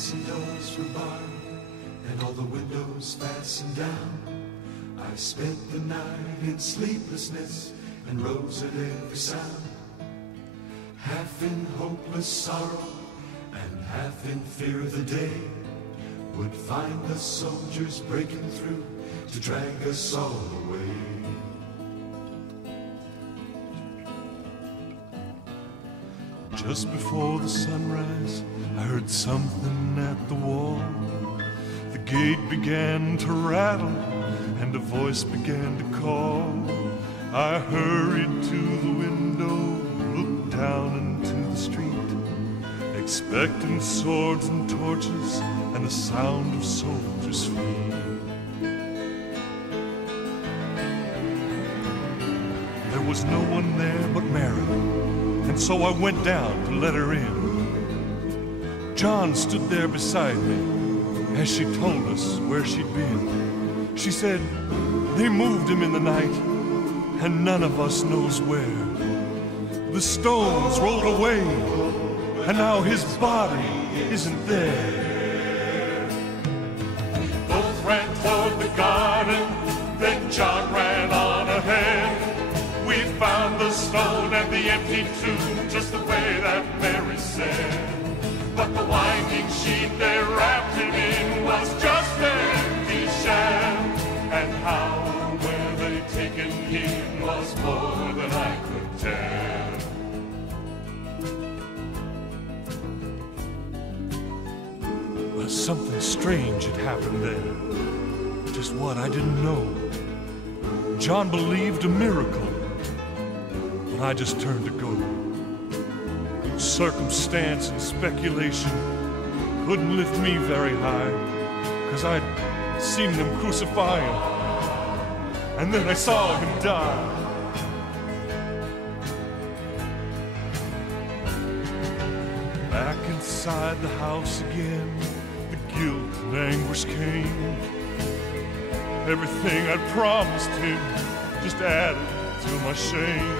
gates and doors were barred, and all the windows fastened down. I spent the night in sleeplessness and rose at every sound, half in hopeless sorrow and half in fear of the day would find the soldiers breaking through to drag us all away. Just before the sunrise, I heard something at the wall. The gate began to rattle and a voice began to call. I hurried to the window, looked down into the street, expecting swords and torches and the sound of soldiers' feet. There was no one there but Mary, and so I went down to let her in. John stood there beside me as she told us where she'd been. She said, they moved him in the night, and none of us knows where. The stones rolled away, and now his body isn't there. Both ran toward the garden, then John ran on ahead. We found the stone and the empty tomb just the way that Mary said. But the winding sheet they wrapped him in was just an empty sham. And how or where they taken him was more than I could tell. Well, something strange had happened there. Just what, I didn't know. John believed a miracle, but I just turned to go. Circumstance and speculation couldn't lift me very high, 'cause I'd seen them crucify him, and then I saw him die. Back inside the house again, the guilt and anguish came. Everything I'd promised him just added to my shame.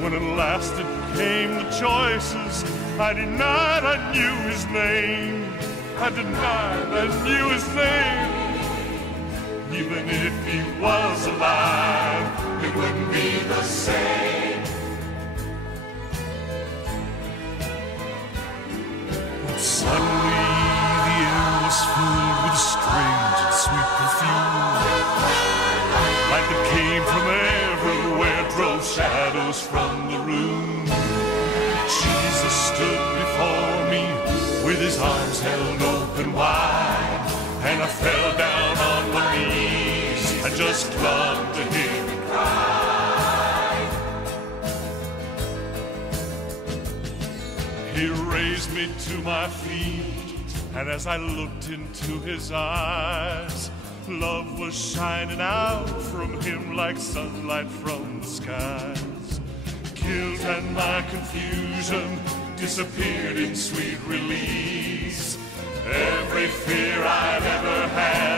When at last it came the choices, I denied I knew his name. I denied I knew his name. Even if he was alive, it wouldn't be the same. But suddenly the air was filled with a strange and sweet perfume. Light that came from everywhere drove shadows from the room. Jesus stood before me with his arms held open wide, and I fell down on my knees and just clung to him and cried. He raised me to my feet, and as I looked into his eyes, love was shining out from him like sunlight from the skies. Guilt and my confusion disappeared in sweet release. Every fear I'd ever had